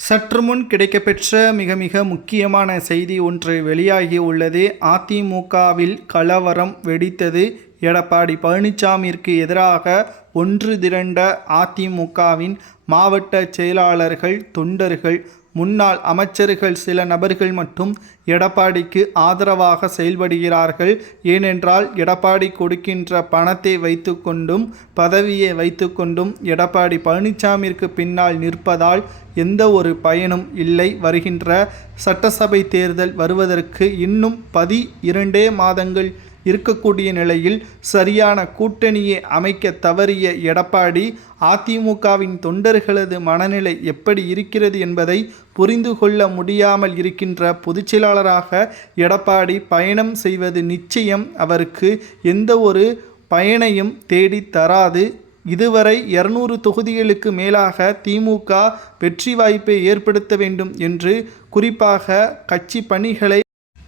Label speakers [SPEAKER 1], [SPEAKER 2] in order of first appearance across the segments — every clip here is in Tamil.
[SPEAKER 1] சற்று முன் கிடைக்கப்பெற்ற மிக மிக முக்கியமான செய்தி ஒன்று வெளியாகி உள்ளது. அதிமுகவில் கலவரம் வெடித்தது. எடப்பாடி பழனிசாமிற்கு எதிராக ஒன்று திரண்ட அதிமுகவின் மாவட்ட செயலாளர்கள் தொண்டர்கள் முன்னாள் அமைச்சர்கள் சில நபர்கள் மட்டும் எடப்பாடிக்கு ஆதரவாக செயல்படுகிறார்கள். ஏனென்றால் எடப்பாடி கொடுக்கின்ற பணத்தை வைத்துக்கொண்டும் பதவியை வைத்துக்கொண்டும் எடப்பாடி பழனிசாமிற்கு பின்னால் நிற்பதால் எந்த ஒரு பயனும் இல்லை. வருகின்ற சட்டசபை தேர்தல் வருவதற்கு இன்னும் பதி இரண்டே மாதங்கள் இருக்கக்கூடிய நிலையில் சரியான கூட்டணியை அமைக்க தவறிய எடப்பாடி அதிமுகவின் தொண்டர்களது மனநிலை எப்படி இருக்கிறது என்பதை புரிந்து கொள்ள முடியாமல் இருக்கின்ற பொதுச்செயலாளராக எடப்பாடி பயணம் செய்வது நிச்சயம். அவருக்கு எந்த ஒரு பயனையும் தேடி தராது. இதுவரை இருநூறு தொகுதிகளுக்கு மேலாக திமுக வெற்றி வாய்ப்பை ஏற்படுத்த வேண்டும் என்று குறிப்பாக கட்சி பணிகளை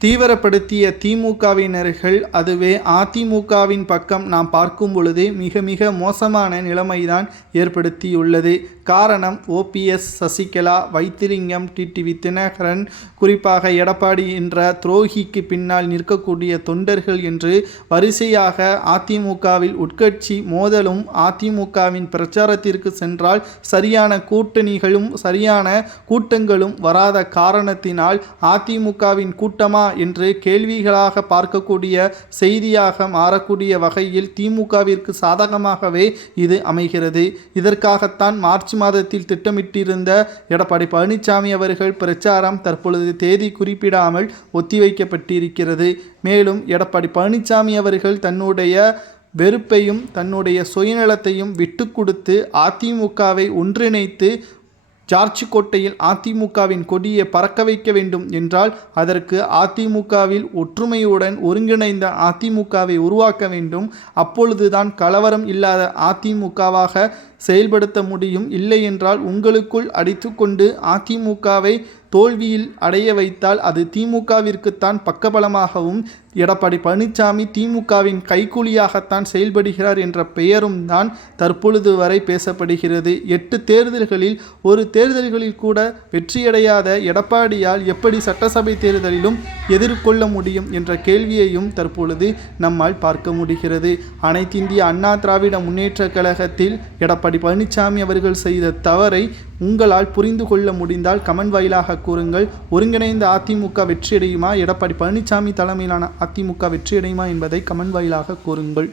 [SPEAKER 1] தீவிரப்படுத்திய திமுகவினர்கள் அதுவே அதிமுகவின் பக்கம் நாம் பார்க்கும் பொழுது மிக மிக மோசமான நிலைமைதான் ஏற்படுத்தியுள்ளது. காரணம் ஓபிஎஸ் சசிகலா வைத்திலிங்கம் டிடிவி தினகரன் குறிப்பாக எடப்பாடி என்ற துரோகிக்கு பின்னால் நிற்கக்கூடிய தொண்டர்கள் என்று வரிசையாக அதிமுகவில் உட்கட்சி மோதலும் அதிமுகவின் பிரச்சாரத்திற்கு சென்றால் சரியான கூட்டணிகளும் சரியான கூட்டங்களும் வராத காரணத்தினால் அதிமுகவின் கூட்டமா என்று கேள்விகளாக பார்க்கக்கூடிய செய்தியாக மாறக்கூடிய வகையில் திமுகவிற்கு சாதகமாகவே இது அமைகிறது. இதற்காகத்தான் மார்ச் மாதத்தில் திட்டமிட்டிருந்த எடப்பாடி பழனிசாமி அவர்கள் பிரச்சாரம் தற்பொழுது தேதி குறிப்பிடாமல் ஒத்திவைக்கப்பட்டிருக்கிறது. மேலும் எடப்பாடி பழனிசாமி அவர்கள் தன்னுடைய வெறுப்பையும் தன்னுடைய சுயநலத்தையும் விட்டு கொடுத்து அதிமுகவை ஒன்றிணைத்து ஜார்ஜ் கோட்டையில் அதிமுகவின் கொடியை பறக்க வைக்க வேண்டும் என்றால் அதற்கு அதிமுகவில் ஒற்றுமையுடன் ஒருங்கிணைந்த அதிமுகவை உருவாக்க வேண்டும். அப்பொழுதுதான் கலவரம் இல்லாத அதிமுகவாக செயல்படுத்த முடியும். இல்லை என்றால் உங்களுக்குள் அடித்துக்கொண்டு அதிமுகவை தோல்வியில் அடைய வைத்தால் அது திமுகவிற்குத்தான் பக்கபலமாகவும் எடப்பாடி பழனிசாமி திமுகவின் கைக்கூலியாகத்தான் செயல்படுகிறார் என்ற பெயரும் தான் தற்பொழுது வரை பேசப்படுகிறது. எட்டு தேர்தல்களில் ஒரு தேர்தல்களில் கூட வெற்றியடையாத எடப்பாடியால் எப்படி சட்டசபை தேர்தலிலும் எதிர்கொள்ள முடியும் என்ற கேள்வியையும் தற்பொழுது நம்மால் பார்க்க முடிகிறது. அனைத்திந்திய அண்ணா திராவிட முன்னேற்ற கழகத்தில் எடப்பாடி பழனிசாமி அவர்கள் செய்த தவறை உங்களால் புரிந்து கொள்ள முடிந்தால் கமன் வாயிலாக கூறுங்கள். ஒருங்கிணைந்த அதிமுக வெற்றியடையுமா? எடப்பாடி பழனிசாமி தலைமையிலான அதிமுக வெற்றியடையுமா என்பதை கமன் வாயிலாக கூறுங்கள்.